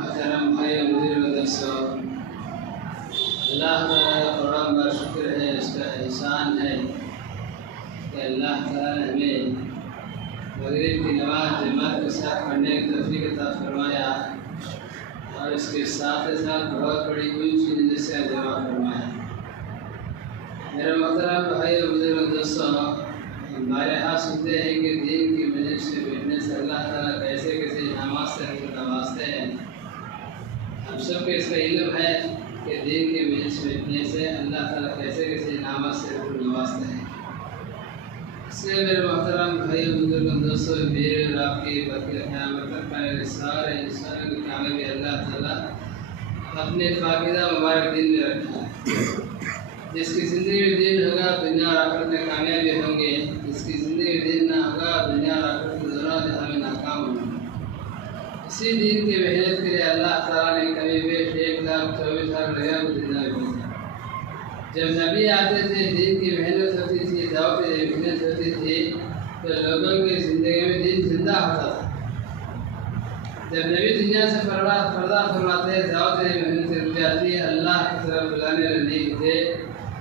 मोहतरम भाई मुदीर व दोस्तों, अल्लाह ताला का बड़ा बड़ा शुक्र है, इसका एहसान है कि अल्लाह ताला ने हमें मगरिब की नमाज जमात के साथ पढ़ने की तौफीक अता फरमाया और इसके साथ साथ बहुत बड़ी ऊँची नज़र से जमा फरमाया। मेरे मोहतरम भाई मुदीर व दोस्तों, हमारे यहाँ सुनते हैं कि दीन की मजलिस में बैठने से अल्लाह ताला कैसे कैसे इनामात से हमको नवाजते हैं। हम सबको इसका इल्म है कि दीन की मजलिस में बैठने से अल्लाह ताला कैसे कैसे इनामात से हमको नवाजते हैं। इसलिए मेरे मोहतरम भाई बुजुर्ग दोस्तों, मेरे और आपकी बल्कि क़यामत तक पाने सारे इंसानों की कामयाबी अल्लाह ताला अपने पाकीज़ा मुबारक दिन में रखा है। जिसकी ज़िंदगी में दिन होगा दुनिया और आखिरत में कामयाबी होंगे, जिसकी ज़िंदगी में दिन ना होगा दुनिया और आखिरत में दोनों जहां में नाकाम होंगे। इसी दिन की मेहनत के लिए अल्लाह ताला ने कभी भी 1,24,000 रया को जिंदा भेजा। जब नबी आते थे, दिन की मेहनत होती थी, दावत की मेहनत होती थी, तो लोगों की ज़िंदगी में दिन जिंदा होता था। जब नबी दुनिया से पर्दा फरमाते, दावत की मेहनत रुक जाती, अल्लाह की तरफ बुलाने नहीं थे,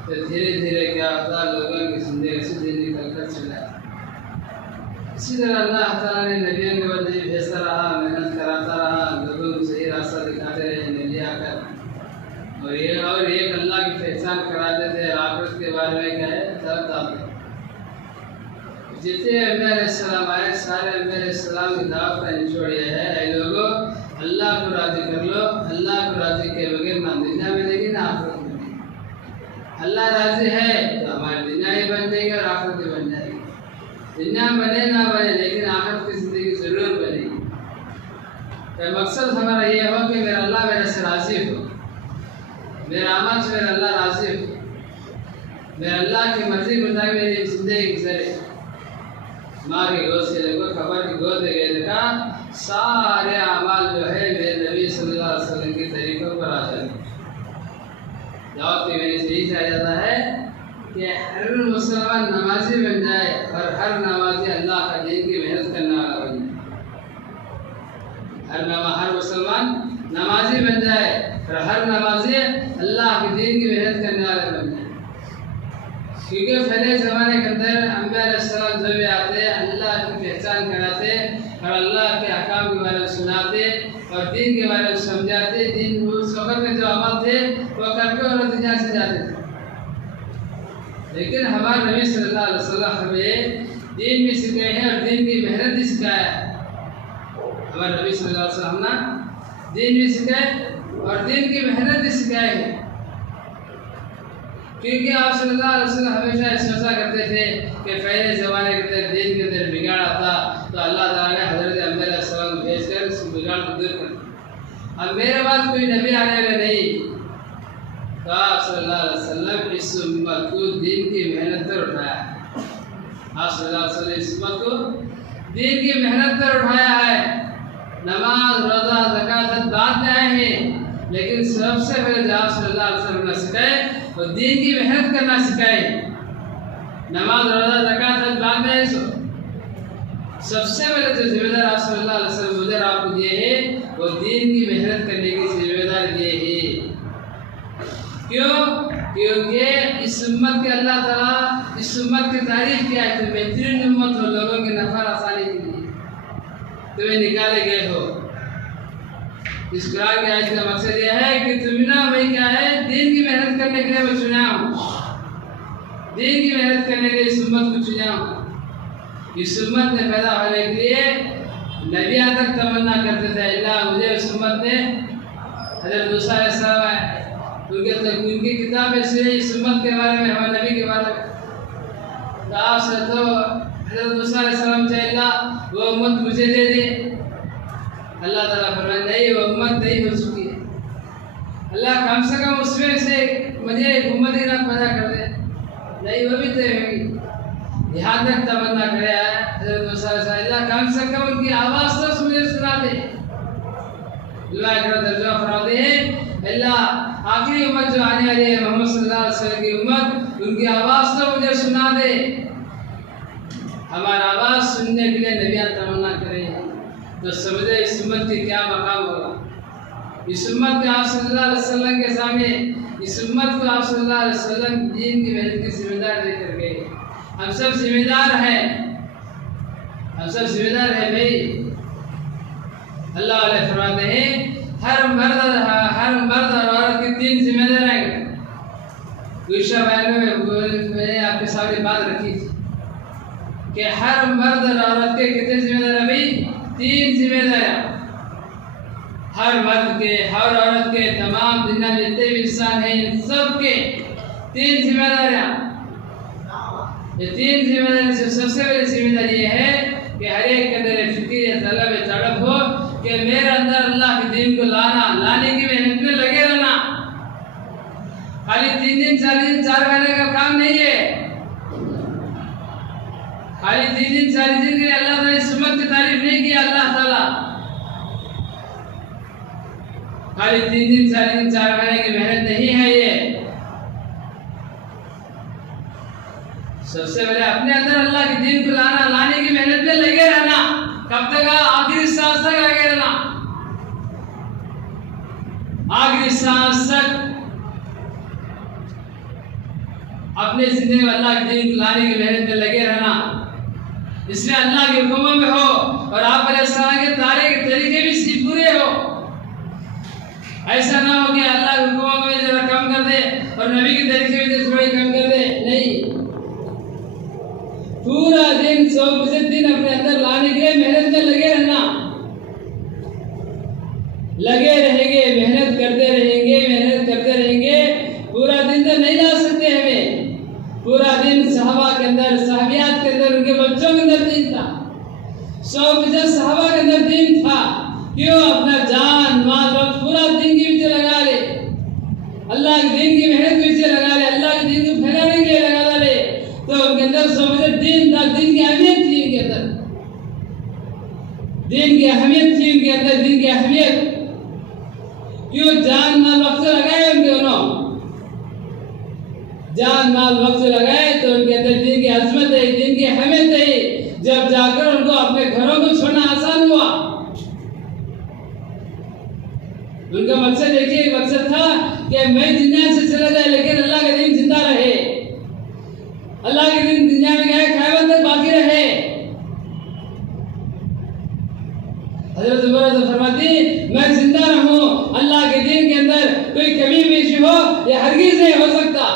तो धीरे धीरे क्या होता, लोगों की ज़िंदगी से दिन निकल कर चला। इसी तरह अल्लाह ताला ने नबियों के बदले भेजता रहा, मेहनत कराता रहा, लोगों को सही रास्ता दिखाते रहे नबी आकर, और एक अल्लाह की पहचान कराते थे। आखिरत के बारे में क्या है बताते। जितने अंबिया अलैहिस्सलाम आए, सारे अंबिया अलैहिस्सलाम की दावत का निचोड़ यह है, ऐ लोगों अल्लाह को राज़ी कर लो। अल्लाह को राज़ी के बगैर ना दुनिया मिलेगी ना आखिरत मिलेगी। अल्लाह राज़ी है तो हमारी दुनिया ही बन जाएगी और आखिरत भी बन जाएगी। दुनिया बने ना बने लेकिन आखिरत की ज़िंदगी ज़रूर बनेगी। तो मकसद हमारा ये हो कि मेरा अल्लाह मेरे से राज़ी हो, मेरा अमल से मेरा अल्लाह राज़ी हो, मेरा अल्लाह की मर्ज़ी के मुताबिक मेरी ज़िंदगी गुजरे। माँ की गोद से लेकर खबर की गोद में गए देखा सारे अमाल जो है मेरे नबी सल्लल्लाहु अलैहि वसल्लम के तरीक़ों पर आ जाते। दावत की मेरी से यही चाहा जाता है कि हर मुसलमान नमाजी बन जाए और हर नमाजी अल्लाह का दीन की मेहनत करने वाला बन जाए। हर मुसलमान नमाजी बन जाए और हर नमाजी अल्लाह के दीन की मेहनत करने वाला बन जाए। क्योंकि पहले ज़माने के अंदर अंबिया अलैहिस्सलाम जो भी आते, अल्लाह की पहचान कराते और अल्लाह के अहकाम के बारे में सुनाते और दीन के बारे में समझाते। दीन उस वक़्त में जो अमल थे वो करके और दुनिया से जाते थे। लेकिन हमारे नबी सल्लल्लाहु अलैहि वसल्लम हमें दीन भी सिखाए हैं और दीन की मेहनत भी सिखाया है। हमारे नबी सल्लल्लाहु अलैहि वसल्लम ने दीन भी सिखाए और दीन की मेहनत भी सिखाई है। क्योंकि आप सल्लल्लाहु अलैहि वसल्लम हमेशा सोचा करते थे कि पहले ज़माने के अंदर दीन के अंदर बिगाड़ आता तो अल्लाह ताला ने हज़रत अंबिया अलैहिस्सलाम को भेजकर उस बिगाड़ को दूर कर। अब मेरे बाद कोई नबी आने वाला नहीं, तो आप सल्लल्लाहु अलैहि वसल्लम इस उम्मत को दीन की मेहनत पर उठाया है। आप सल्लल्लाहु अलैहि वसल्लम इस उम्मत को दीन की मेहनत पर उठाया है। नमाज रोज़ा ज़कात बाद में आए हैं, लेकिन सबसे पहले जो आप सल्लल्लाहु अलैहि वसल्लम ने सिखाए वो दीन की मेहनत करना सिखाए। नमाज रोज़ा ज़कात बाद में आए, सबसे पहले जो जिम्मेदार आप सल्लल्लाहु अलैहि वसल्लम मुझे आपको दिए है वो दीन की मेहनत करने की जिम्मेदारी दिए है। क्यों? क्योंकि इस उम्मत के अल्लाह ताला इस उम्मत की तारीफ किया है, तुम बेहतरीन उम्मत हो, लोगों की नफ़ा आसानी के लिए तुम्हें निकाले गए हो। इस कुरान की आयत का मकसद यह है कि तुम्हें ना भाई क्या है, दीन की मेहनत करने के लिए मैं चुना हूँ, दीन की मेहनत करने के लिए इस उम्मत को चुना हूँ। इस उम्मत में पैदा होने के लिए नबियाँ तक तमन्ना करते थे, अल्लाह मुझे इस उम्मत में हज़रत मूसा अलैहिस्सलाम उनकी किताब ऐसी है इस उम्मत के बारे में, हमारे नबी के बारे में। तो आप से तो हज़रत मूसा अलैहिस्सलाम चाहे अल्लाह वो उम्मत मुझे दे दे। अल्लाह ताला फरमाए नहीं, वो उम्मत नहीं हो चुकी है। अल्लाह कम से कम उसमें से मुझे एक उम्मत ही पैदा कर दे, नहीं वो भी तय होगी। यहाँ तक तमन्ना करे हज़रत मूसा अलैहिस्सलाम, अल्लाह कम से कम उनकी आवाज़ तो मुझे सुना दे। दुआ फरमाते हैं अल्लाह आखिरी उम्मत जो आने वाली है मोहम्मद सल्लल्लाहु अलैहि वसल्लम की उम्मत, उनकी आवाज़ तो मुझे सुना दे। हमारा आवाज़ सुनने के लिए नबियाँ तमन्ना करें तो समझे इस उम्मत की क्या मकाम होगा। इस उम्मत को आप सल्लल्लाहु अलैहि वसल्लम के सामने, इस उम्मत को आप सल्लल्लाहु अलैहि वसल्लम दीन की मेहनत की जिम्मेदार लेकर गए। हम सब जिम्मेदार हैं, हम सब जिम्मेदार हैं भाई। अल्लाह वाले फरमाते हैं हर मर्द और औरत की 3 जिम्मेदार हैं। गुस्सा मैंने आपके सामने बात रखी थी कि हर मर्द और औरत के कितने जिम्मेदार है भाई? 3 जिम्मेदारियां। हर मर्द के, हर औरत के, तमाम दुनिया में जितने भी इंसान हैं इन सब के 3 जिम्मेदारियां। ये 3 जिम्मेदारी से सबसे बड़ी जिम्मेदारी ये है कि हर एक के अंदर फिक्र तलब तड़प हो कि मेरे अंदर अल्लाह के दीन को लाने की मेहनत में लगे रहना। खाली 3 दिन 4 दिन 4 महीने का काम नहीं है। खाली 3 दिन 4 दिन के लिए अल्लाह ताला इस उम्मत की तारीफ नहीं किया। अल्लाह ताला खाली 3 दिन 4 दिन 4 महीने की मेहनत नहीं है ये। सबसे पहले अपने अंदर अल्लाह के दीन को लाने की मेहनत में लगे रहना। कब तक? आखिरी सांस तक लगे रहना। आखिरी सांस तक अपने जिंदगी में अल्लाह के दीन को लाने की मेहनत में लगे रहना। इसमें अल्लाह के हुक्मों में हो और आप अलैहिस्सलाम के तरीके भी पूरे हो। ऐसा ना हो कि अल्लाह के हुक्मों में जरा कम कर दे और नबी के तरीके भी थोड़े कम कर दे। नहीं, पूरा दिन 100% दिन अपने अंदर लाने के लिए मेहनत में लगे रहना। लगे रहेंगे, मेहनत करते रहेंगे। पूरा दिन तो नहीं ला सकते हमें। पूरा दिन सहाबा के अंदर, सहाबियात के अंदर, उनके बच्चों के अंदर दीन था। 100% सहाबा के अंदर दीन था। क्यों? अपना जान माल वक्त पूरा दिन के पीछे लगा ले, अल्लाह के दीन की मेहनत के पीछे लगा ले, अल्लाह के दीन को फैलाने के लिए लगा ले। तो उनके अंदर 100% दीन था, दीन की अहमियत थी उनके अंदर, दीन की अहमियत थी उनके अंदर, दीन की अहमियत। क्यों? जान माल वक्त लगाए उनके, उन्होंने जान माल वक्त लगाए तो उनके अंदर दीन की अजमत है, दीन की अहमियत है। जब जाकर उनको अपने घरों को छोड़ना आसान हुआ। उनका मकसद देखिए, मकसद था कि मैं दुनिया से चला जाए लेकिन अल्लाह का दीन जिंदा रहे, अल्लाह के दीन दुनिया में क्या क़यामत तक बाकी रहे। हजरत उमर फरमाती मैं जिंदा रहूं, अल्लाह के दीन के अंदर कोई कमी पेशी हो यह हरगिज़ नहीं हो सकता।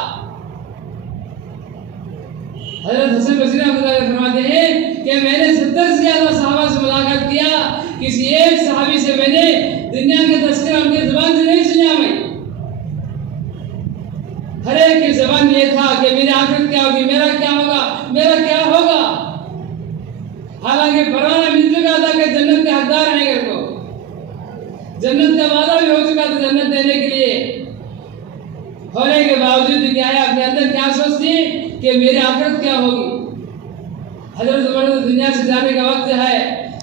हजरत हसन बसरी फरमाते हैं कि मैंने 70 से ज्यादा सहाबा से मुलाकात किया, किसी एक सहाबी से मैंने दुनिया के तस्करा उनकी जुबान से नहीं सुना। मैं हर एक की जुबान ये था कि मेरी आखिरत क्या होगी, मेरा क्या होगा, मेरा क्या होगा। हालांकि परवाना मिल चुका था कि जन्नत के हकदार हैं, घर को जन्नत का वादा भी हो चुका था जन्नत देने के लिए। होने के बावजूद भी क्या है, अपने अंदर क्या सोचती कि मेरी आखिरत क्या होगी। हजरत उमर तो दुनिया से जाने का वक्त है,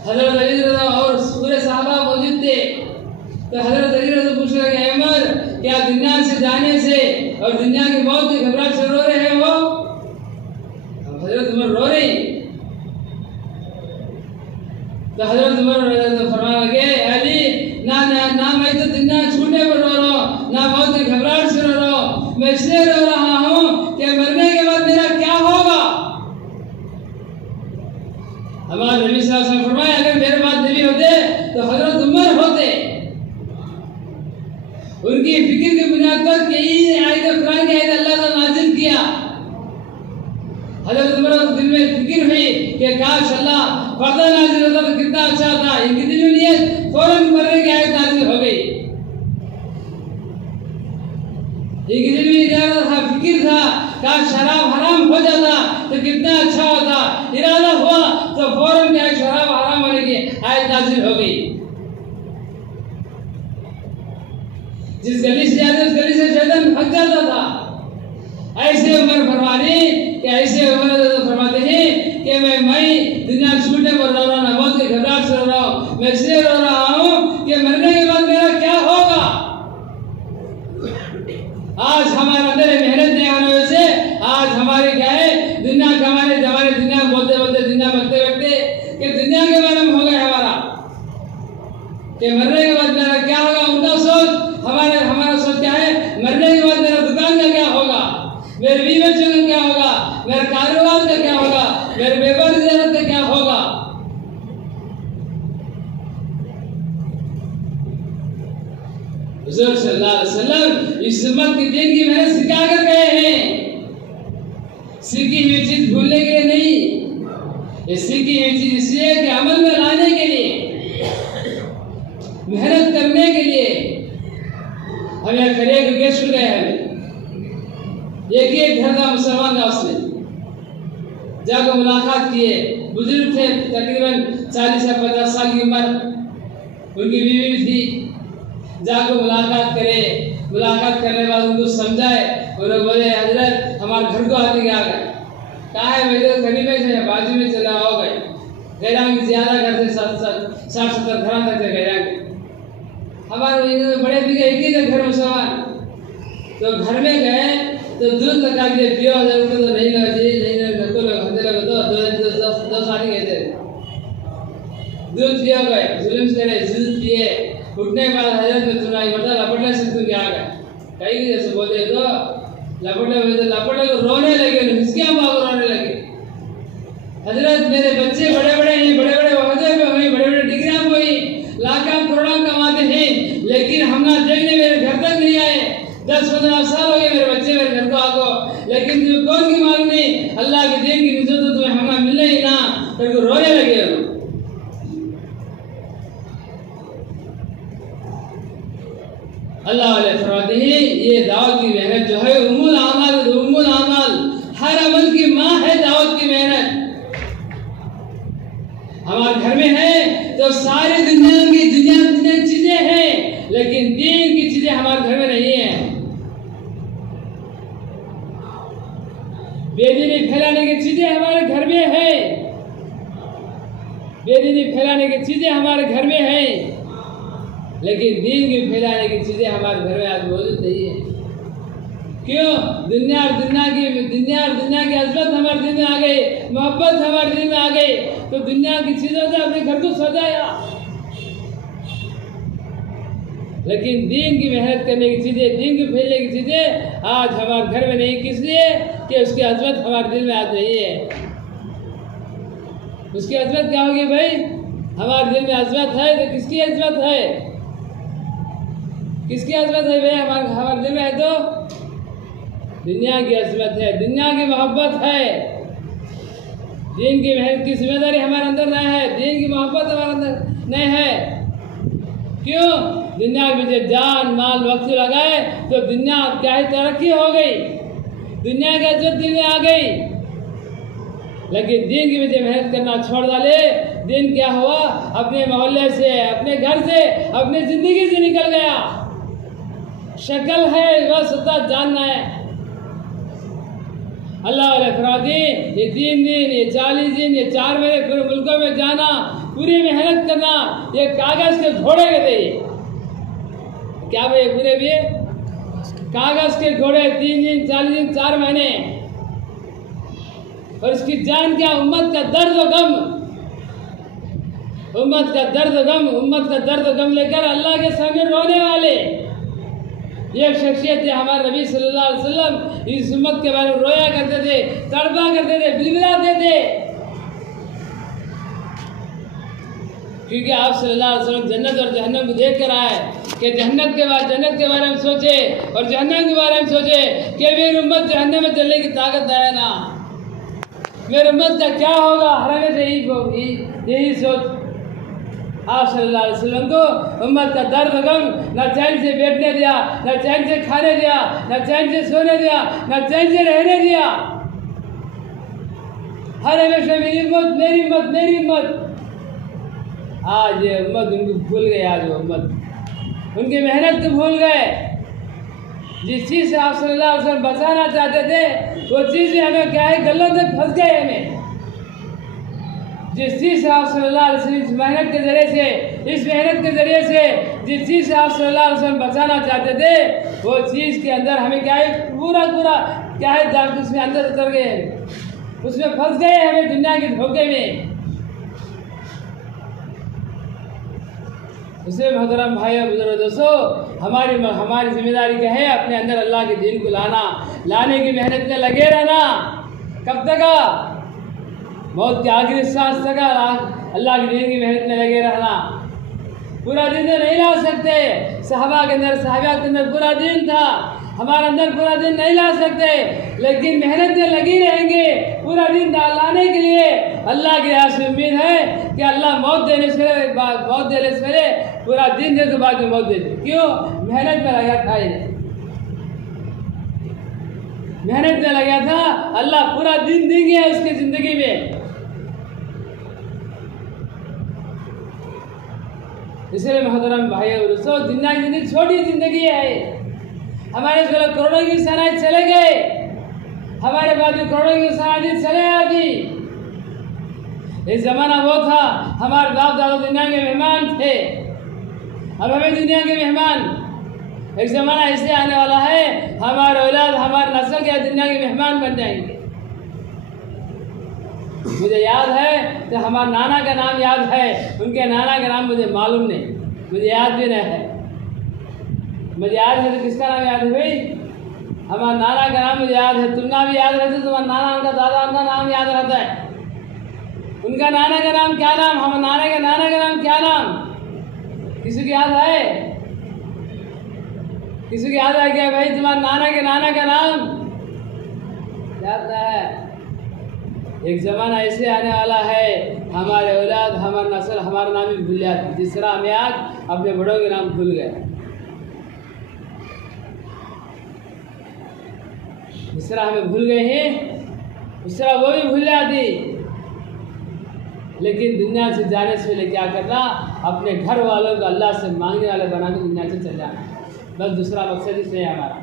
हजरत अली और पूरे सहाबा मौजूद थे। तो हजरत अली रज़ी पूछ रहे हैं उमर क्या दुनिया से जाने से और दुनिया की मौत की घबराहट से रो रहे हो? हजरत उमर रो रहे। तो हजरत उमर फरमाने लगे अली ना ना ना, मैं तो दुनिया छूटने पर रो रहा हूँ, ना मौत की घबराहट से रो रहा हूँ। मैं इसलिए रो रहा हूँ कि मरने के बाद मेरा क्या होगा। हमारे नबी सल्लल्लाहु अलैहि वसल्लम फरमाया अगर मेरे बाद नबी होते तो हजरत उमर होते। उनकी फिक्र की बुनियाद पर कई आयत कुरान की आयत अल्लाह ने नाजिल किया। हजरत उमर को दिल में फिक्र हुई कि काश अल्लाह पर्दा नाजिल होता तो कितना अच्छा था। इनकी दिल में नियत फौरन मरने की आयत नाजिल हो गई। इनकी दिल में इरादा था, फिक्र था, काश शराब हराम हो जाता तो कितना अच्छा होता। इरादा हुआ तो फौरन क्या शराब हराम होने की आयत नाजिल हो गई। जिस गली से जाते उस गली से शैतान भाग जाता था। ऐसे उमर फरमाने कि ऐसे उमर फरमाते हैं कि मैं दुनिया छूटने पर रो रहा हूँ, मौत की घबराहट से रो रहा हूँ। मैं इसलिए रो रहा हूँ कि मरने के बाद मेरा क्या होगा। आज हमारे अंदर मेहनत नहीं होने वजह से आज हमारे क्या है दुनिया कमाने जमाने दुनिया बोलते बोलते दुनिया बकते बकते कि दुनिया के बारे में हो गया हमारा कि मरने के बाद मेरा क्या होगा। उनका सोच खैबर ज़ियारत का क्या होगा? हुज़ूर सल्लल्लाहु अलैहि वसल्लम इस उम्मत के दिन की मेहनत सिखा कर गए हैं। सीखी हुई चीज भूलने के लिए नहीं, ये सीखी हुई चीज इसलिए कि अमल में लाने के लिए, मेहनत करने के लिए। हम यहाँ खड़े हो गेस्ट गए हैं, एक घर था मुसलमान का, उसने जाकर मुलाकात किए। बुजुर्ग थे, तकरीबन 40 या 50 साल की उम्र, उनकी बीवी भी थी। जाकर मुलाकात करे, मुलाकात करने के बाद उनको समझाए। उन्होंने बोले हजरत हमारे घर को आने के आ गए। कहा है मेरे करीब से बाजू में चला हो गए। गैरांग ज्यादा घर से 60-70 घर तक थे गैरांग। हमारे बड़े दिखे एक ही घर मुसलमान। तो घर में गए तो दूध लगा के पियो, तो नहीं लगा जी, नहीं लगा तो 2 साल गए थे। दूध पियो गए, जुल्म करे, दूध पिए। उठने के बाद हजरत में तुम्हारी बता लपटने से तू क्या गए कहीं जैसे बोले तो लपटने को रोने लगे, हिचकियां मांग रोने लगे। हजरत मेरे बच्चे बड़े बड़े हैं, बड़े बड़े वहदे में हुई, बड़े बड़े डिग्रियां हुई, लाखों करोड़ों कमाते हैं, लेकिन हम ना देखने मेरे घर तक नहीं आए। 10-15 साल हो गए मेरे बच्चे मेरे घर को आको, लेकिन तुम्हें कौन की मालूम नहीं, अल्लाह के दिन की इज्जत तो तुम्हें हमें मिलने ही ना, तो रोने लगे। अल्लाह वाले फरमाते हैं ये दावत की मेहनत जो है उम्मुल आमाल, हर अमल की माँ है दावत की मेहनत। हमारे घर में है तो सारी दुनिया चीजें हैं, लेकिन दीन की चीजें हमारे घर में नहीं है। बेदीनी फैलाने की चीजें हमारे घर में है, बेदीनी फैलाने की चीजें हमारे घर में है, लेकिन दीन की फैलाने की चीजें हमारे घर में आज मौजूद नहीं है। क्यों? दुनिया और दुनिया की अज़मत हमारे दिल में आ गई, मोहब्बत हमारे दिल में आ गई, तो दुनिया की चीजों से अपने घर को सजाया। लेकिन दीन की मेहनत करने की चीजें, दीन की फैलने की चीजें आज हमारे घर में नहीं। किस लिए? कि उसकी अज़मत हमारे दिल में आज नहीं है। उसकी अज़मत क्या होगी भाई? हमारे दिल में अज़मत है तो किसकी अज़मत है? किसकी अज़मत है भाई? हमारे दिल में है तो दुनिया की अज़मत है, दुनिया की मोहब्बत है। दीन की मेहनत की जिम्मेदारी हमारे अंदर नहीं है, दीन की मोहब्बत हमारे अंदर नहीं है। क्यों? दुनिया के पीछे जान माल वक्त लगाए तो दुनिया क्या ही तरक्की हो गई, दुनिया की इज्जत दिल में आ गई। लेकिन दीन की वजह मेहनत करना छोड़ डाले, दिन क्या हुआ? अपने मोहल्ले से, अपने घर से, अपनी जिंदगी से निकल गया। शक्ल है बस उतना जानना है। अल्लाह वाले फरादी ये 3 दिन, ये 40 दिन, ये 4 महीने पूरे मुल्कों में जाना, पूरी मेहनत करना, ये कागज के घोड़े के थे। क्या भाई पूरे भी कागज के घोड़े, 3 दिन, 40 दिन, 4 महीने, और इसकी जान क्या? उम्मत का दर्द व गम, उम्मत का दर्द व गम, उम्मत का दर्द व गम लेकर अल्लाह के सामने रोने वाले एक शख्सियत थे हमारे नबी सल्लल्लाहु अलैहि वसल्लम। इस उम्मत के बारे में रोया करते थे, तड़पा करते थे, बिलबिलाते थे, क्योंकि आप सल्लल्लाहु अलैहि वसल्लम जन्नत और जहन्नम को देख कर आए कि जन्नत के बारे में सोचे और जहन्नम के बारे में सोचे कि मेरी उम्मत जहन्नम में चलने की ताकत है ना, मेरी उम्मत का क्या होगा। हर से यही सोच आप सल्लल्लाहु अलैहि वसल्लम को उम्मत का दर्द गम न चैन से बैठने दिया, न चैन से खाने दिया, न चैन से सोने दिया, न चैन से रहने दिया। हर हमेशा मेरी उम्मत, मेरी उम्मत, मेरी उम्मत। आज ये उम्मत उनको भूल गए, आज वो उम्मत उनकी मेहनत को भूल गए। जिस चीज़ से आप सल्लल्लाहु अलैहि वसल्लम बचाना चाहते थे वो चीज़ में हमें क्या है, गलत में फंस गए। हमें जिस चीज़ से आप सल्लल्लाहु अलैहि वसल्लम इस मेहनत के ज़रिए से, इस मेहनत के ज़रिए से जिस चीज़ से आप सल्लल्लाहु अलैहि वसल्लम बचाना चाहते थे वो चीज़ के अंदर हमें क्या है, पूरा क्या है जाकर उसमें अंदर उतर गए, उसमें फंस गए हमें दुनिया के धोखे में। इसलिए मोहतरम भाइयों बुजुर्ग दोस्तों, हमारी जिम्मेदारी क्या है? अपने अंदर अल्लाह के दीन को लाने की मेहनत में लगे रहना। कब तक? मौत के आखिरी सांस तक अल्लाह की दीन की मेहनत में लगे रहना। पूरा दिन तो नहीं ला सकते, सहाबा के अंदर सहाबिया के अंदर पूरा दिन था, हमारे अंदर पूरा दिन नहीं ला सकते, लेकिन मेहनत में लगी रहेंगे पूरा दिन लाने के लिए। अल्लाह की यहाँ से उम्मीद है कि अल्लाह मौत देने से पहले पूरा दिन दे के बाद में मौत दे दे। क्यों? मेहनत में लगा था, मेहनत में लगा था, अल्लाह पूरा दिन देंगे उसकी जिंदगी में। इसलिए मोहतरम भाई और दोस्तों, दुनिया की जिंदगी छोटी जिंदगी है। हमारे करोड़ों की सनाई चले गए, हमारे बाद में करोड़ों की सनाई चले आती। इस जमाना वो था, हमारे बाप दादा दुनिया के मेहमान थे, अब हमें दुनिया के मेहमान। एक जमाना ऐसे आने वाला है, हमारे औलाद हमारे नस्ल के दुनिया के मेहमान बन जाएंगे। मुझे याद है तो हमारे नाना का नाम याद है, उनके नाना का नाम मुझे मालूम नहीं, मुझे याद भी नहीं है। मुझे याद है तो किसका नाम याद है भाई? हमारे नाना का नाम मुझे याद है। तुमका भी याद रहता है, तुम्हारा नाना उनका दादा उनका नाम याद रहता है। उनका नाना का नाम क्या नाम, हमारे नाना का नाम क्या नाम? किसी को याद है? किसी को याद है क्या भाई तुम्हारे नाना का नाम याद है? एक ज़माना ऐसे आने वाला है, हमारे औलाद हमारा नस्ल हमारा नाम भी भूल जाती। जिस तरह हमें आज अपने बड़ों के नाम भूल गए, जिस तरह हमें भूल गए हैं उस तरह वो भी भूल जाती। लेकिन दुनिया से जाने से पहले क्या करना, अपने घर वालों को अल्लाह से मांगने वाले बना के दुनिया से चल जाना, बस दूसरा मकसद ही नहीं है हमारा।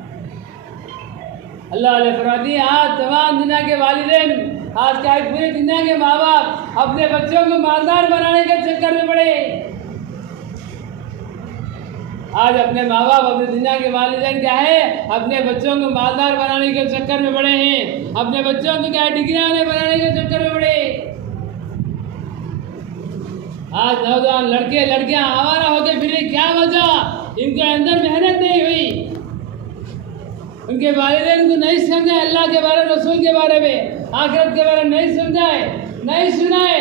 अल्लाह फरमाती है, आज तमाम दुनिया के वालिदैन, आज क्या है पूरी दुनिया के माँ बाप अपने बच्चों को मालदार बनाने के चक्कर में पड़े। आज अपने माँ बाप अपनी दुनिया के वालिदैन क्या है, अपने बच्चों को मालदार बनाने के चक्कर में पड़े हैं, अपने बच्चों को क्या डिग्रियां बनाने के चक्कर में पड़े। आज नौजवान लड़के लड़कियां आवारा होकर फिर क्या वजह, इनके अंदर मेहनत नहीं हुई, उनके वालिदैन को नहीं समझा, अल्लाह के बारे में, रसूल के बारे में, आखिरत के बारे में नहीं समझाए, नहीं सुनाए।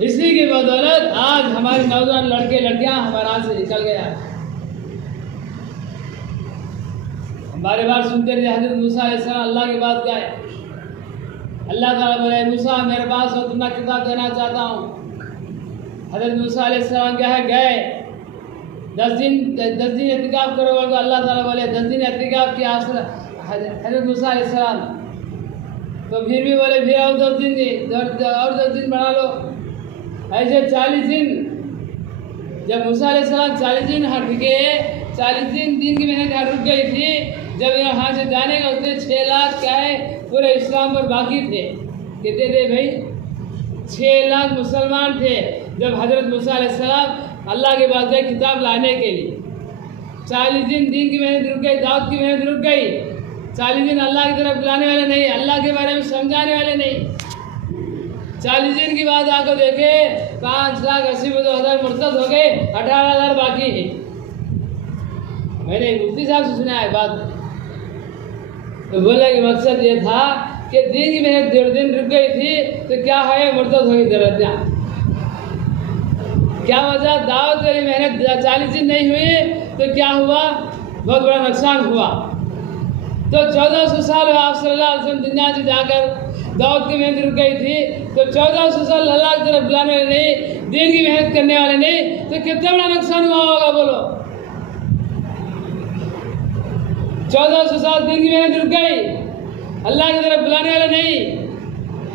इसी की बदौलत आज हमारे नौजवान लड़के लड़कियां हमारे हाथ से निकल गया। बार बार सुनते रहे हजरत मूसा अलैहिस्सलाम अल्लाह की बात क्या है। अल्लाह ताला बोले, मूसा मेरे पास हो, तुम्हें किताब देना चाहता हूँ। हजरत मूसा अलैहिस्सलाम क्या है, गए 10 दिन एहतिकाफ करो बोल। अल्लाह ताला बोले 10 दिन एहतिकाफ किया हजरत मूसा अलैहिस्सलाम, तो फिर भी बोले फिर और 10 दिन और 10 दिन बढ़ा लो। ऐसे 40 दिन, जब मूसा अलैहिस्सलाम 40 दिन हट गए, 40 दिन की मेहनत रुक गई थी। जब यहाँ से जाने का उसने 6 लाख क्या है पूरे इस्लाम पर बाकी थे। कितने थे भाई? 6 लाख मुसलमान थे। जब हजरत मूसा अलैहिस्सलाम अल्लाह के पास गए किताब लाने के लिए, 40 दिन की मेहनत रुक गई, दाऊद की मेहनत रुक गई। 40 दिन अल्लाह की तरफ बुलाने वाले नहीं, अल्लाह के बारे में समझाने वाले नहीं। 40 दिन की बात आकर देखे 5,80,000 मुर्तद हो गए, 18,000 बाकी है। मैंने मुफ्ती साहब से सुना है बात, तो बोला कि मकसद ये था कि दिन की मेहनत 1.5 दिन रुक गई थी, तो क्या है मुर्तद हो गई दरअसल। क्या वजह? दावत वाली मेहनत 40 दिन नहीं हुई, तो क्या हुआ? बहुत बड़ा नुकसान हुआ। तो 1400 साल आप सल्लल्लाहु अलैहि वसल्लम दुनिया से जाकर दावत की मेहनत रुक गई थी, तो 1400 साल अल्लाह की तरफ बुलाने वाले नहीं, दिन की मेहनत करने वाले नहीं, तो कितना बड़ा नुकसान हुआ होगा बोलो। 1400 साल दिन की मेहनत रुक गई, अल्लाह की तरफ बुलाने वाले नहीं,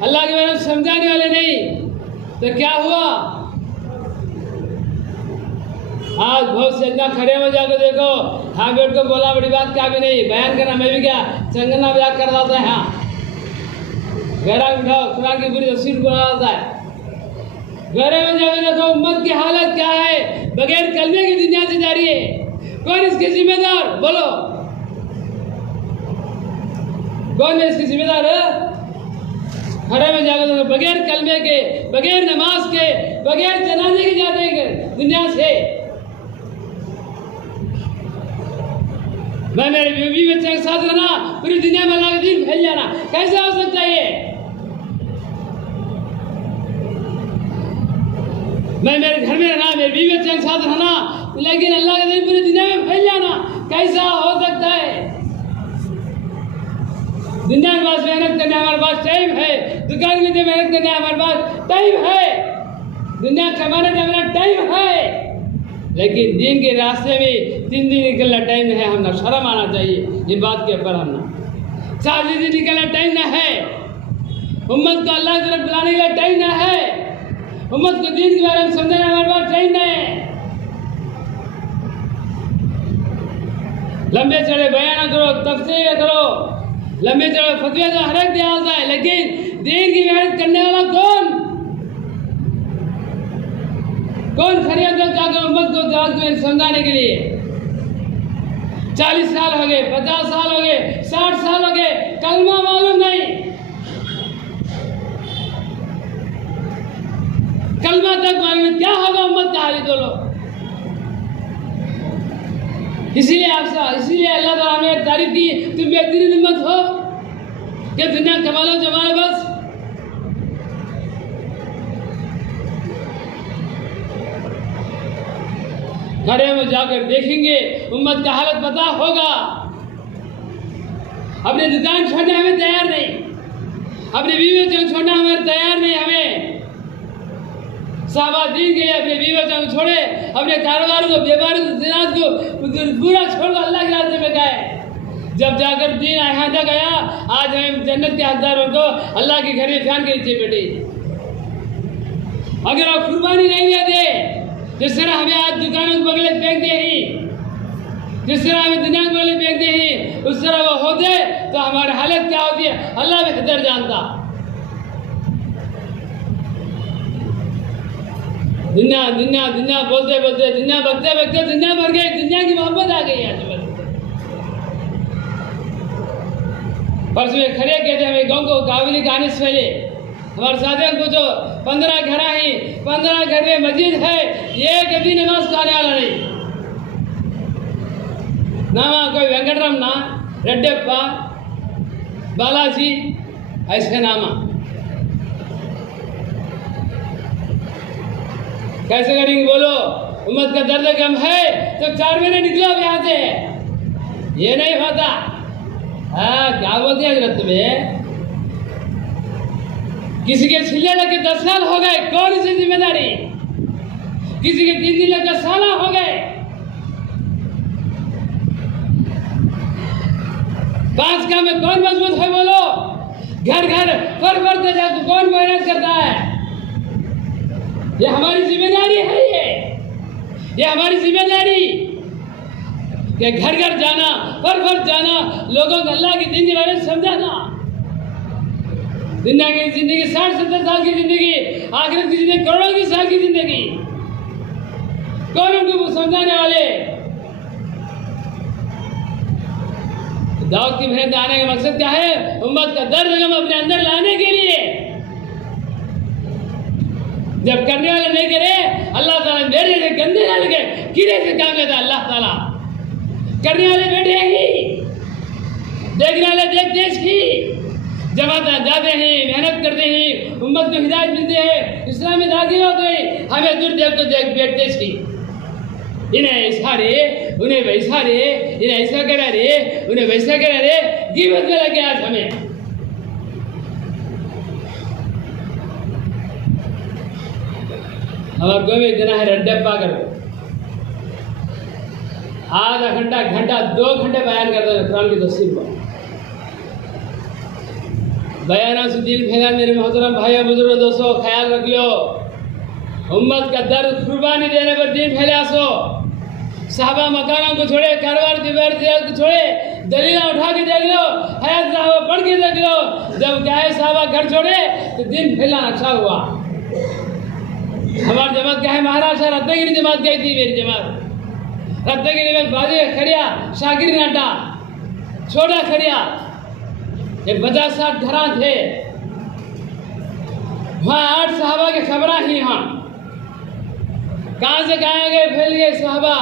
अल्लाह के बारे में समझाने वाले नहीं, तो क्या हुआ? आज बहुत से अंदर खड़े हो जाकर देखो, हाँ बैठ को बोला बड़ी बात क्या भी नहीं, बयान करना मैं भी क्या चंगना बयान कर रहा था। हाँ गहरा उठाओ, कुरान की पूरी तफसीर बोला जाता है। गहरे में जाकर देखो उम्मत की हालत क्या है, बगैर कलमे की दुनिया से जा रही है। कौन इसके जिम्मेदार बोलो, कौन है इसकी जिम्मेदार है? खड़े में जाकर देखो, बगैर कलमे के, बगैर नमाज के, बगैर जनाजे के जाते हैं दुनिया से। मैं मेरे बीवी बच्चे के साथ रहना, पूरी दुनिया में अल्लाह का दीन फैल जाना, कैसे हो सकता है ये? मैं मेरे घर में रहना, मेरे बीवी बच्चों के साथ रहना, लेकिन अल्लाह के दिन पूरी दुनिया में फैल जाना कैसा हो सकता है? दुनिया के पास मेहनत करने हमारे पास टाइम है, दुकान में मेहनत करने हमारे पास टाइम है, दुनिया कमाने का हमारा टाइम है, लेकिन दीन के रास्ते में 3 दिन निकलना टाइम है। हम ना शर्म आना चाहिए ये बात के ऊपर, हम ना 4 दिन निकलना टाइम ना है, उम्मत को अल्लाह की तरफ बुलाने के लिए टाइम ना है, उम्मत को दीन के बारे में समझाने हमारे पास टाइम ना है। लंबे चढ़े बयान करो, तफसीर करो, लंबे चढ़े फतवे तो हर एक दिया होता है, लेकिन दीन की मेहनत करने वाला कौन खरीदा जाकर उम्मत को दावत में समझाने के लिए? 40 साल हो गए, 50 साल हो गए, 60 साल हो गए, कलमा मालूम नहीं, कलमा तक मालूम, क्या होगा उम्मत का हाल? बोलो। इसीलिए अल्लाह ताला ने तारीफ की, तुम बेहतरीन उम्मत हो कि दुनिया कमा लो जमा लो बस। घरे में जाकर देखेंगे उम्मत का हालत पता होगा। अपने दुकान छोड़ने हमें तैयार नहीं, अपने बीवी बच्चों को छोड़ना हमें तैयार नहीं। हमें साहबा दीन के लिए अपने बीवी बच्चों को छोड़े, अपने कारोबार को, व्यापार को, जिनात को पूरा छोड़ अल्लाह के रास्ते में गए। जब जाकर दीन यहाँ तक आया, आज हमें जन्नत के हकदार को अल्लाह के घर में फैन के नीचे बैठे। अगर आप कुर्बानी नहीं देते, जिस तरह हमें आज दुकानों के बगले फेंकते हैं, जिस तरह हमें दुनिया के बगले फेंकते हैं, उस तरह वो होते तो हमारी हालत क्या होती है अल्लाह बेहतर जानता। दुनिया दुनिया दुनिया बोलते बोलते, दुनिया बकते बकते दुनिया भर गई, दुनिया की मोहब्बत आ गई आज। परसों में खड़े कहते हमें गाँव को काबिली कहानी से पहले हमारे साथियों को जो 15 घर ही 15 घर में मस्जिद है, ये कभी नमाज खाने वाला नहीं। नामा कोई वेंकटरमना, रेड्डप्पा, बालाजी, ऐसे नामा कैसे करेंगे बोलो? उम्मत का दर्द कम है तो 4 महीने निकलो यहाँ से, ये नहीं होता। हाँ, क्या बोलते हैं हजरत में, किसी के छिले लगे 10 साल हो गए, कौन सी जिम्मेदारी? किसी के 3 दिन लगे साल हो गए, 5 काम में कौन मजबूत है बोलो? घर घर पर जाकर कौन मेहनत करता है? ये हमारी जिम्मेदारी है, ये हमारी जिम्मेदारी कि घर घर जाना, पर जाना, लोगों को अल्लाह की दीन के बारे में समझाना। दुनिया की जिंदगी 60-70 साल की जिंदगी, आखिरत की जिंदगी करोड़ों की साल की जिंदगी, कौन उनको समझाने वाले? दावत की मेहनत आने का मकसद क्या है? उम्मत का दर्द गम अपने अंदर लाने के लिए। जब करने वाले नहीं करे, अल्लाह ताला मेरे से गंदे ना लगे, कीड़े से काम लेता अल्लाह ताला। करने वाले बैठे ही, देखने वाले देखते ही, जमात जाते हैं, मेहनत करते हैं, उम्मत को हिदायत मिलती है, इस्लाम में दाखिल होते हैं, हमें दूर देख तो देख बैठते ही, इन्हें ऐसा रे, उन्हें वैसा रे, इन्हें ऐसा करा रे, उन्हें वैसा करा रे, कीमत में लगे आज हमें। हमारे को भी इतना है रड्डप्पा कर, आधा घंटा 2 घंटे बयान करता है कुरान की तफसीर पर। बयान से दिल फैला। मेरे मोहतरम भाई बुजुर्ग दोस्तों, ख्याल रख लो, उम्मत का दर्द कुर्बानी देने पर दिन फैला सो। साहबा मकानों को छोड़े, कारोबार को छोड़े, दलीला उठा के देख लो, हयात साहबा पढ़ के देख लो, जब क्या है साहबा घर छोड़े तो दिन फैला अच्छा हुआ। हमारी जमात क्या है, महाराष्ट्र रत्नागिरी जमात गई थी, मेरी जमात रत्नागिरी में बाजे खड़िया, शागिर नाटा, छोटा खड़िया, एक 50-60 घरा थे वहाँ। 8 साहबा के खबरा ही यहाँ, कहाँ से कहाँ गए, फैल गए साहबा।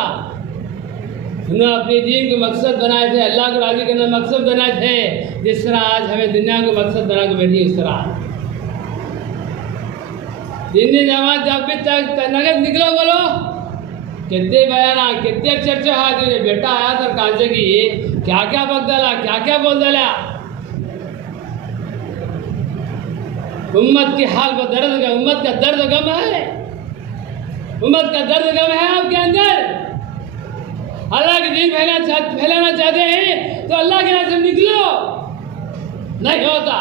उन्होंने अपने दीन को मकसद बनाए थे, अल्लाह को राजी करना मकसद बनाए थे। जिस तरह आज हमें दुनिया को मकसद बना के बैठी, उस तरह जिन्हें जमात जब भी तक नगद निकलो बोलो कितने बयाना कितने चर्चा हाथ में बेटा आया तो कांचे की क्या क्या बक डाला क्या क्या बोल डाला उम्मत की हाल को दर्द का उम्मत का दर्द गम है उम्मत का दर्द गम है आपके अंदर अल्लाह के दीन फैलाना चाहते हैं तो अल्लाह के रास्ते निकलो नहीं होता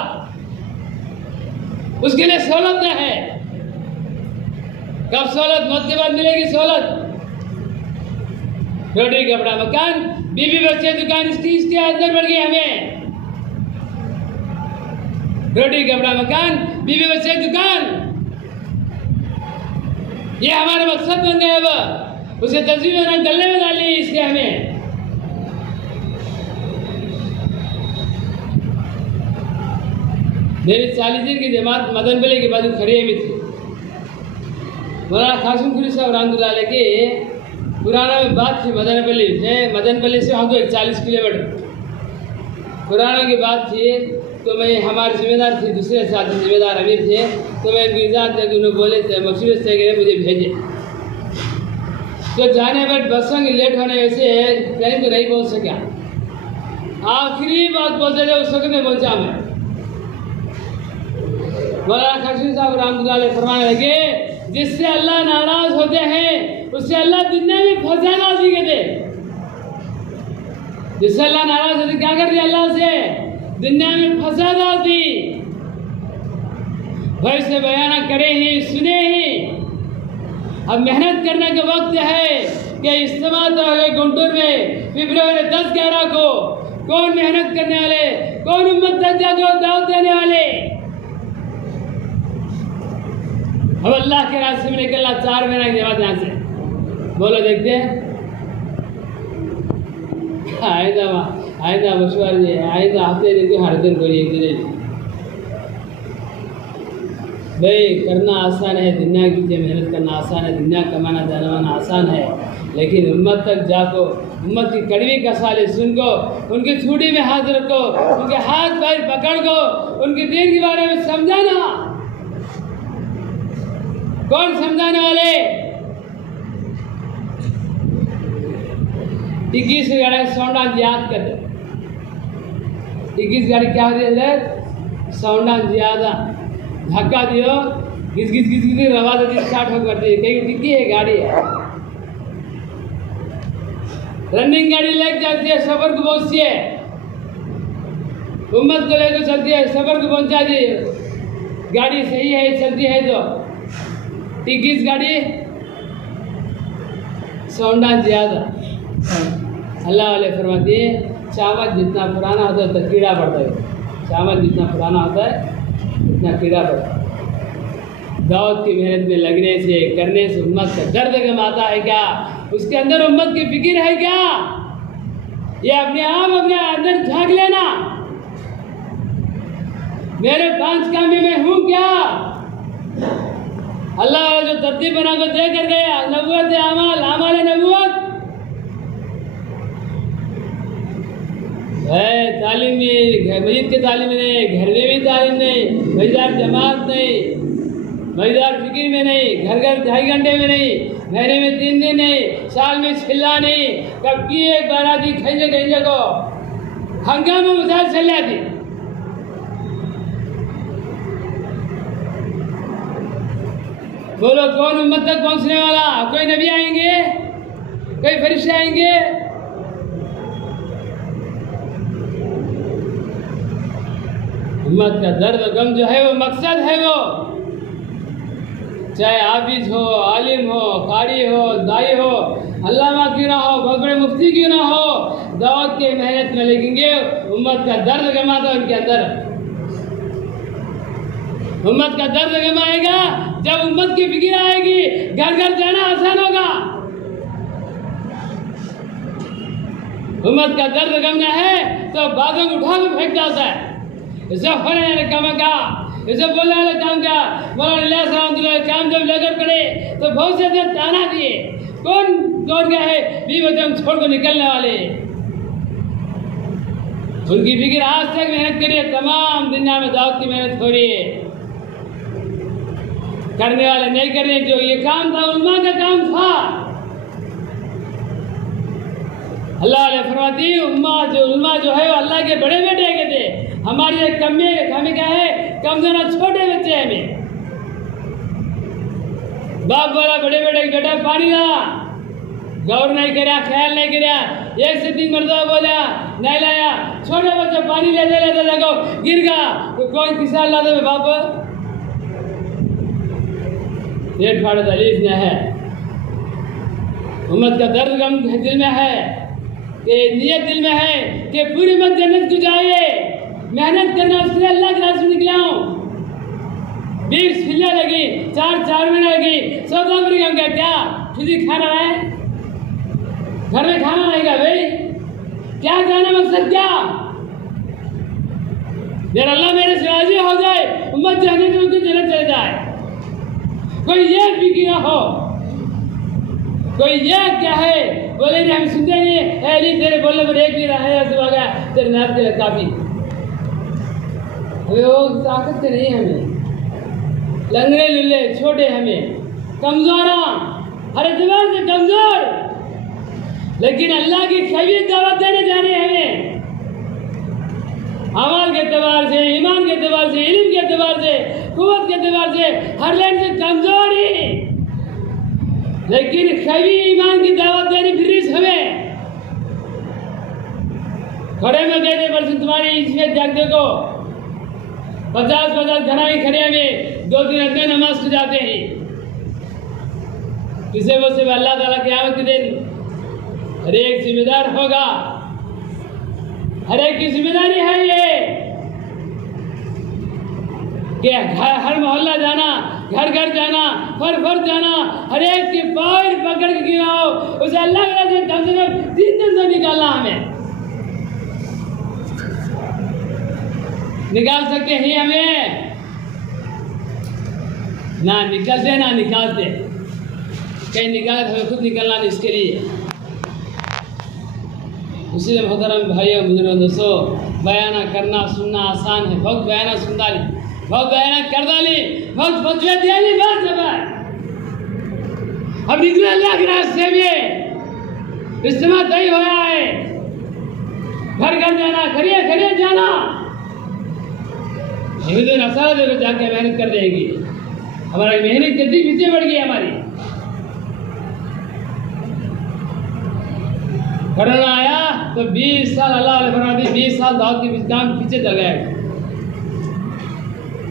उसके लिए सहूलत न है कब सहूलत मौत के बाद मिलेगी सहूलत रोटी कपड़ा मकान बीवी बच्चे दुकान इसके अंदर बढ़ गई हमें रोटी कपड़ा मकान बीवी बच्चे दुकान ये हमारा मकसद बन गया अब उसे तस्वीर में गले में डाली इसलिए हमें मेरी 40 दिन की जमात मदन बले के बाद खड़े भी थी मौलाना कासिम खुरी साहब रहमतुल्लाह अलैह के पुराना में बात थी मदन बली से हमको 41 किलोमीटर पुराना की बात थी तो मैं हमारे जिम्मेदार थे दूसरे साथी जिम्मेदार अमीर थे तो मैं उनको इजाज़त दे उन्होंने बोले थे मकसूद से कि मुझे भेजे तो जाने पर बसों की लेट होने वैसे ट्रेन को नहीं पहुंच सका आखिरी बात बोलते थे उस वक्त में पहुंचा मैं मौलाना कासिम साहब रहमतुल्लाह अलैह फरमाने लगे जिससे अल्लाह नाराज होते हैं उससे अल्लाह दुनिया में फसाद आती कहते जिससे अल्लाह नाराज होते क्या कर दिया अल्लाह से दुनिया में फसाद आती भाई से बयाना करे ही सुने ही अब मेहनत करने का वक्त है कि इज्तिमा तो है गुंटूर में फरवरी 10-11 को कौन मेहनत करने वाले कौन उम्मत तक जाकर दावत देने वाले अब अल्लाह के रास्ते में निकलना 4 महीना के बाद यहाँ से बोलो देखते हैं आइंदा मशवरा जी आइंदा हफ्ते दिन हर दिन कोई एक दिन भाई करना आसान है दुनिया के पीछे मेहनत करना आसान है दुनिया कमाना जमाना आसान है लेकिन उम्मत तक जाको उम्मत की कड़वी कसाले सुन को उनकी छुट्टी में हाथ रखो उनके हाथ पैर पकड़ को उनके दीन के बारे में समझाना कौन समझाने वाले 21 गाड़ी सौंडा याद कर दे 21 गाड़ी क्या होती है अंदर सौंडा ज्यादा धक्का दियो घिस घिस घिस घिस आवाज आती स्टार्ट हो करती है कहीं डिग्गी है गाड़ी है रनिंग गाड़ी लग जाती है सफर को पहुंचती है उम्मत को लेकर चलती है सफर को पहुंचा दी गाड़ी सही है चलती है तो 21 गाड़ी सौंडा ज्यादा अल्लाह वाले फरमाते हैं चावल जितना पुराना होता है तो कीड़ा पड़ता है चावल जितना पुराना होता है उतना कीड़ा पड़ता है दावत की मेहनत में लगने से करने से उम्मत का दर्द कमाता है क्या उसके अंदर उम्मत की फिक्र है क्या ये अपने आप अपने अंदर झांक लेना मेरे 5 काम में मैं हूँ क्या अल्लाह जो तरतीब बना कर दे कर गया नबूवत अमाल अमाल नबूवत है तालीम में मस्जिद की तालीम नहीं घर में भी तालीम नहीं मज़ेदार जमात नहीं मज़ेदार फिक्र में नहीं घर 2.5 घंटे में नहीं महीने में 3 दिन नहीं साल में छिल्ला नहीं कब की एक बाराती खेजे को हंगामा मुसाल चल जाती बोलो कौन उम्मत तक पहुंचने वाला कोई नबी आएंगे कोई फरिश्ते आएंगे उम्मत का दर्द गम जो है वो मकसद है वो चाहे हाफिज हो आलिम हो कारी हो दाई हो अल्लामा क्यों ना हो बहुत बड़े मुफ्ती क्यों ना हो दावत के मेहनत में लगेंगे उम्मत का दर्द गमाता उनके अंदर उम्मत का दर्द गमाएगा जब उम्मत की फिक्र आएगी घर घर जाना आसान होगा उम्मत का दर्द गमना है तो बादों को उठा के फेंक जाता है इसे होने वाले काम का इसे बोलने वाले काम का मौलाना काम जब लेकर पड़े तो बहुत से देर ताना दिए कौन गया है बीवी बच्चों छोड़ को निकलने वाले उनकी फिक्र आज तक मेहनत करिए तमाम दुनिया में दावत की मेहनत हो रही है करने वाले नहीं कर रहे। जो ये काम था उलमा का काम था। अल्लाह ने फरमाती उलमा जो है वो अल्लाह के बड़े बेटे के थे। हमारे हमें क्या है, कमजोर छोटे बच्चे हैं। हमें बाप वाला बड़े बेटे के बेटा पानी ला, गौर नहीं करा, ख्याल नहीं करा, 1 से 3 मरतबा बोला, नहीं लाया। छोटे बच्चे पानी लेते देखो गिर गया तो कौन किसान लाता है? बाप पेट फाड़े तकलीफ न है। उम्मत का दर्द गम दिल में है कि नियत दिल में है कि पूरी उम्मत जन्नत को जाए। मेहनत करना उसके लिए अल्लाह के रास्ते में निकला हूँ। 20 फिल्लें लगी, 4 महीने लगी, 14 महीने हम क्या फिजिक खाना है? घर में खाना रहेगा भाई? क्या जाना मकसद क्या? मेरा अल्लाह मेरे से राजी हो जाए, उम्मत जाने में उनको जन्नत चले जाए। कोई ये फिक्र ना हो, कोई ये क्या है बोले नहीं, हम सुनते नहीं तेरे बोलने पर एक भी रहा है तेरे नाथ के लिए काफी। हमें वो ताकत नहीं है। हमें लंगड़े लुल्ले छोटे, हमें कमजोर, हर एतबार से कमजोर, लेकिन अल्लाह की खैरियत दावत देने जाने हमें। अमाल के एतबार से, ईमान के एतबार से, इल्म के एतबार से, कुव्वत के एतबार से हर लाइन से कमजोर ही, लेकिन खैरी ईमान की दावत देनी फिर हमें। खड़े में कहते पर तुम्हारी इसमें जागते को 50 घराई खड़े में 2-3 अड्डे नमाज को जाते हैं। किसे वो सिर्फ अल्लाह ताला क़यामत के दिन हर एक जिम्मेदार होगा। हर एक की जिम्मेदारी है ये कि हर मोहल्ला जाना, घर घर जाना, फर जाना, हर एक की पैर पकड़ के गिराओ, उसे अल्लाह के रास्ते कम से कम 3 दिन से निकालना। हमें निकाल सकते हैं, हमें ना निकलते ना निकालते, कहीं निकाले तो हमें खुद निकलना नहीं। इसके लिए इसलिए मोहतरम भाइयों बुजुर्गों दोस्तों, बयाना करना सुनना आसान है। बहुत बयाना सुन डाली, बहुत बयाना कर डाली, बहुत फतवे दिया बात सब है। अब निकले अल्लाह के रास्ते में इज्तिमा तय होया है। घर घर जाना, खड़िए जाना। हिंदू नसारा देखो जाके मेहनत कर देगी। हमारी मेहनत कितनी पीछे बढ़ गई हमारी। कोरोना आया तो 20 साल अल्लाह ने फरमा दी, 20 साल दावत के काम पीछे चल गए।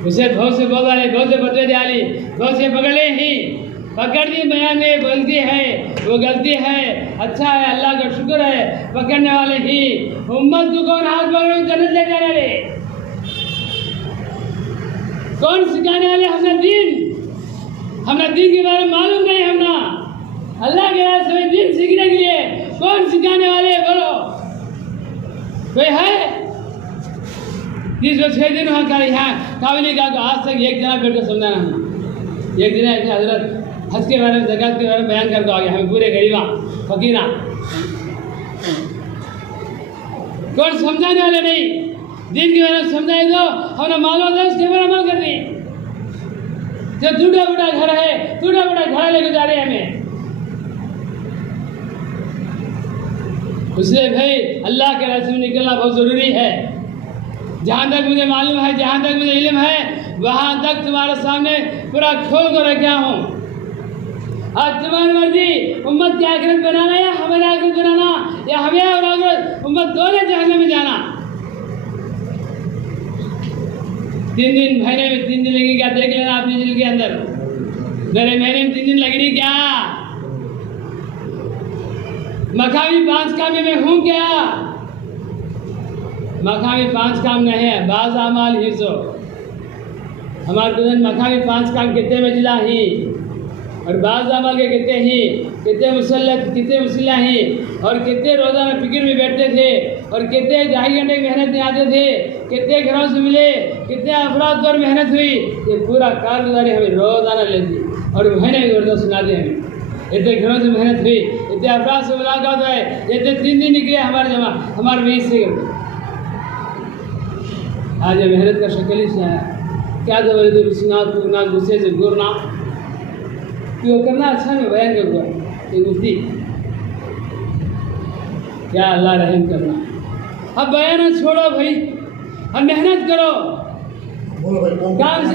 उसे बहुत से बोल डाले, बहुत से बतवे डाली, बहुत से पकड़े ही पकड़ दी। बयान में बोलती है वो गलती है, अच्छा है, अल्लाह का शुक्र है। पकड़ने वाले ही उम्मत को कौन हाथ पकड़ जन्नत ले जाने वाले, कौन सिखाने वाले? हमने दीन के बारे में मालूम नहीं। हमने अल्लाह के रास्ते में दीन सीखने के लिए कौन सिखाने वाले? बोलो कोई है? 6 दिन वहाँ का यहाँ काबिली का आज तक एक जना बैठ कर समझाना। हम एक दिन ऐसे हजरत हज के बारे में, ज़कात के बारे में बयान कर दो आगे, हमें पूरे गरीबा फकीरा कौन समझाने वाले नहीं। दीन के बारे में समझाए दो, हमने मालूम है उसके बारे में अमल कर दी। जो टूटा फूटा घर है, टूटा फूटा घर लेके जा रहे हैं हमें। इसलिए भाई अल्लाह के रास्ते में निकलना बहुत ज़रूरी है। जहाँ तक मुझे मालूम है, जहाँ तक मुझे इल्म है, वहाँ तक तुम्हारे सामने पूरा खोल कर रखा हूँ। आज तुम्हारी मर्जी, उम्मत की आखिरत बनाना या हमारी आखिरत बनाना, या हमें और आखिरत उम्मत दोनों जहन्नम में जाना। 3 दिन महीने में 3 दिन लगेगी क्या? देख लेना अपने दिल के अंदर, मेरे महीने में 3 दिन लगेगी क्या? मकामी 5 काम में मैं हूँ क्या? मकामी 5 काम नहीं है, बाज अमाल हिस्सो। हमारे दुल्हन मकामी 5 काम कितने में जिला ही, और बाज अमाल के कितने मुसल्ला ही, और कितने रोजाना फिक्र में बैठते थे, और कितने 2.5 घंटे की मेहनत में आते थे, कितने घरों से मिले, कितने अफराद पर मेहनत हुई। ये पूरा कारगुजारी हमें रोजाना लेती और महीने में उर्दू सुनाते हैं। इतने घरों से मेहनत हुई, इतने अफराद से मुलाकात है, इतने 3 दिन निकले हमारे जमा, हमारे बीच से। आज ये मेहनत का शक्ल ही है। क्या दबरे तो रुचना तूना गुस्से से गोरना क्यों करना अच्छा में बयान करूँगा ये मुफ्ती क्या अल्लाह रहम करना। अब बयान छोड़ो भाई, अब मेहनत करो, बोलो भाई काम से